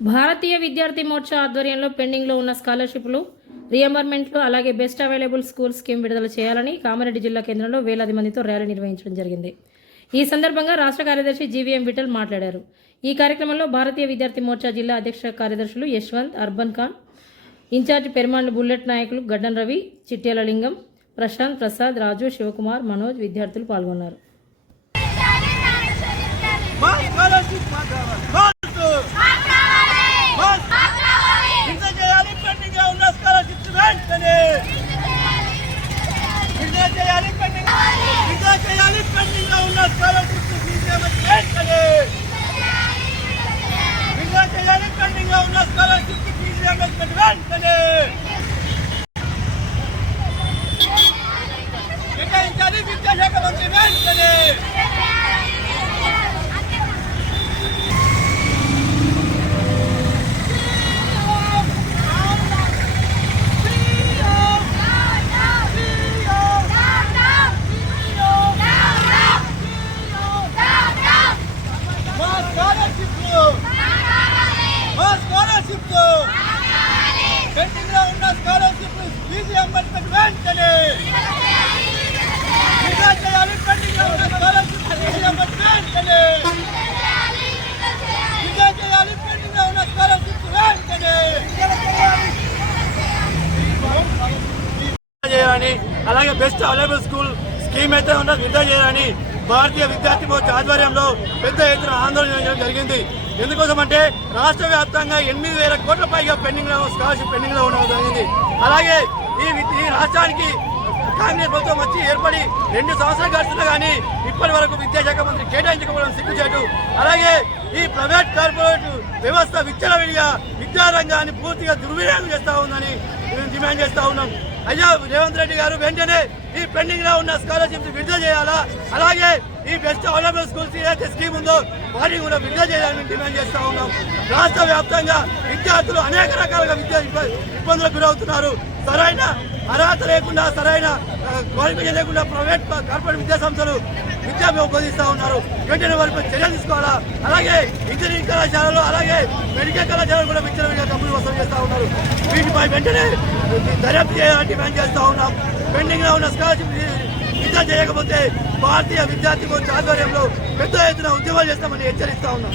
భారతీయ విద్యార్థి మోర్చా ఆధ్వర్యంలో పెండింగ్లో ఉన్న స్కాలర్షిప్లు రియంబర్మెంట్లు అలాగే బెస్ట్ అవైలబుల్ స్కూల్ స్కీమ్ విడుదల చేయాలని కామారెడ్డి జిల్లా కేంద్రంలో వేలాది మందితో ర్యాలీ నిర్వహించడం జరిగింది. ఈ సందర్భంగా రాష్ట్ర కార్యదర్శి జీవీఎం విఠల్ మాట్లాడారు. ఈ కార్యక్రమంలో భారతీయ విద్యార్థి మోర్చా జిల్లా అధ్యక్ష కార్యదర్శులు యశ్వంత్ అర్బన్ ఖాన్ ఇన్ఛార్జ్ పెరుమాండ్ బుల్లెట్ నాయకులు గడ్డన్ రవి చిట్టేల లింగం ప్రశాంత్ ప్రసాద్ రాజు శివకుమార్ మనోజ్ విద్యార్థులు పాల్గొన్నారు మా స్కాలర్షిప్ మాకు కావాలి. మాకు. మాకు. ఇంత చేయాలి పెండింగ్లో ఉన్న స్కాలర్షిప్స్ వెంటనే ఇంత చేయాలి పెండింగ్ ఇంత చేయాలి పెండింగ్లో ఉన్న స్కాలర్షిప్స్ తీసేయమని వెంటనే ఇంత చేయాలి పెండింగ్లో ఉన్న స్కాలర్షిప్స్ తీసేయమని వెంటనే కేటాయించాలి విద్యాశాఖ మంత్రి వెంటనే స్కాలర్షిప్లు. మా స్కాలర్షిప్లు. పెండింగ్లో ఉన్న స్కాలర్షిప్లు బీసీ ఎంబర్స్మెంట్ వెంటనే. విడుదల చేయాలి పెండింగ్లో ఉన్న స్కాలర్షిప్లు ఫీజు ఎంబర్స్మెంట్ వెంటనే. విడుదల చేయాలి పెండింగ్లో ఉన్న స్కాలర్షిప్లు వెంటనే. చేయాలని అలాగే బెస్ట్ అవైలబుల్ స్కూల్ స్కీమ్ అయితే ఉన్నది విడుదల చేయాలని భారతీయ విద్యార్థి మోర్చా ఆధ్వర్యంలో పెద్ద ఎత్తున ఆందోళన చేయడం జరిగింది. ఎందుకోసం అంటే రాష్ట్ర వ్యాప్తంగా ఎనిమిది వేల కోట్ల పైగా పెండింగ్లో స్కాలర్షిప్ పెండింగ్లో ఉండడం జరిగింది. అలాగే ఈ ఈ రాష్ట్రానికి కాంగ్రెస్ ప్రభుత్వం వచ్చి ఏర్పడి రెండు సంవత్సరాలు గడిచినా కానీ ఇప్పటి వరకు విద్యాశాఖ మంత్రి కేటాయించకపోవడం సిగ్గుచేటు. అలాగే ఈ ప్రైవేట్ కార్పొరేట్ వ్యవస్థ విచ్చలవిడిగా విద్యారంగాన్ని పూర్తిగా దుర్వినియోగం చేస్తా ఉందని మేము డిమాండ్ చేస్తా ఉన్నాం. అయ్యా రేవంత్ రెడ్డి గారు వెంటనే ఈ పెండింగ్లో ఉన్న స్కాలర్షిప్ విడుదల చేయాలా? అలాగే ఈ బెస్ట్ అవైలబుల్ స్కూల్స్ ఏదైతే స్కీమ్ ఉందో వాటిని కూడా విడుదల చేయాలని డిమాండ్ చేస్తా ఉన్నాం. రాష్ట్ర వ్యాప్తంగా విద్యార్థులు అనేక రకాలుగా విద్యా ఇబ్బందులకు గురవుతున్నారు. సరైన లేకుండా సరైన క్వాలిఫికేషన్ లేకుండా ప్రైవేట్ కార్పొరేట్ విద్యా సంస్థలు విద్యా బోధిస్తూ ఉన్నారు. వెంటనే వారిపై చర్యలు తీసుకోవాలా? అలాగే ఇంజనీరింగ్ కళాశాలలో అలాగే మెడికల్ కళాశాలలో కూడా విచ్చలవిడిగా కంపెనీ వసూలు చేస్తూ ఉన్నారు. వీటిపై వెంటనే దర్యాప్తు చేయాలని డిమాండ్ చేస్తూ ఉన్నాం. పెండింగ్లో ఉన్న స్కాలర్షిప్ విద్య చేయకపోతే భారతీయ విద్యార్థి మోర్చా ఆధ్వర్యంలో పెద్ద ఎత్తున ఉద్యమాలు చేస్తామని హెచ్చరిస్తా ఉన్నాం.